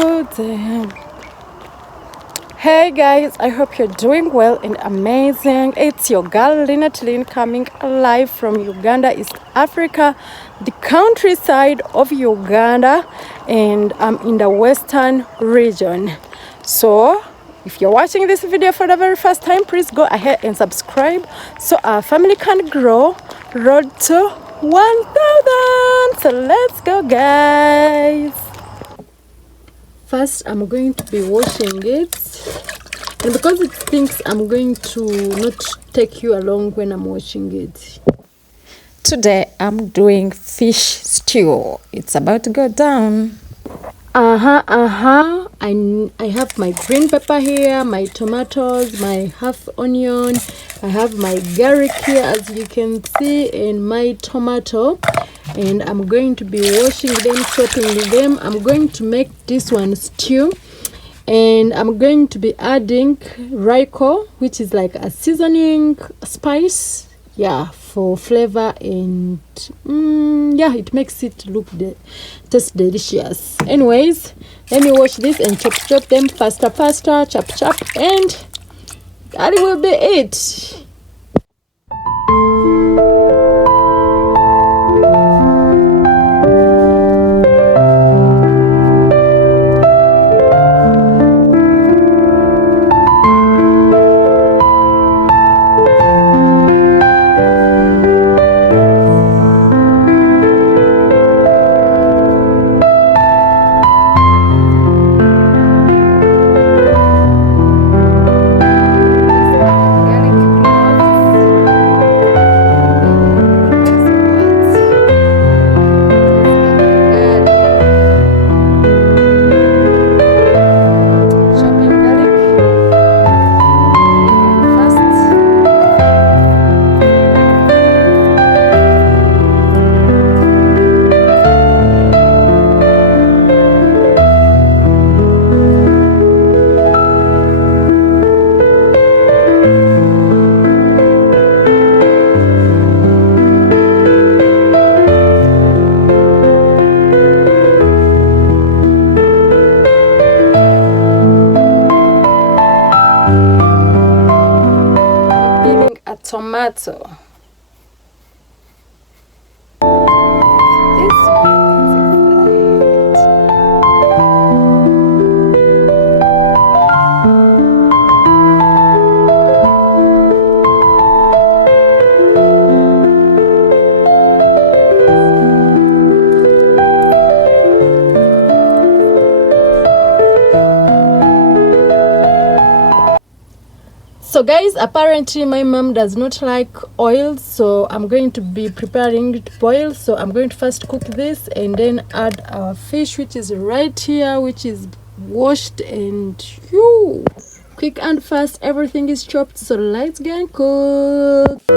for them. Hey guys, I hope you're doing well and amazing. It's your girl Lynette Lynn coming live from Uganda, East Africa, the countryside of Uganda, and I'm in the western region. So if you're watching this video for the very first time, please go ahead and subscribe so our family can grow. Road to 1,000. So let's go, guys. First, I'm going to be washing it, and because it stinks, I'm going to not take you along when I'm washing it. Today, I'm doing fish stew. It's about to go down. I have my green pepper here, my tomatoes, my half onion. I have my garlic here, as you can see, and my tomato. And I'm going to be washing them, chopping them. I'm going to make this one stew, and I'm going to be adding Royco, which is like a seasoning spice, yeah, for flavor, and yeah, it makes it taste delicious. Anyways, let me wash this and chop them faster, chop, and that will be it. Tomato. So guys, apparently my mom does not like oil, so I'm going to be preparing it to boil. So I'm going to first cook this and then add our fish, which is right here, which is washed and quick and fast. Everything is chopped, so let's get cooked.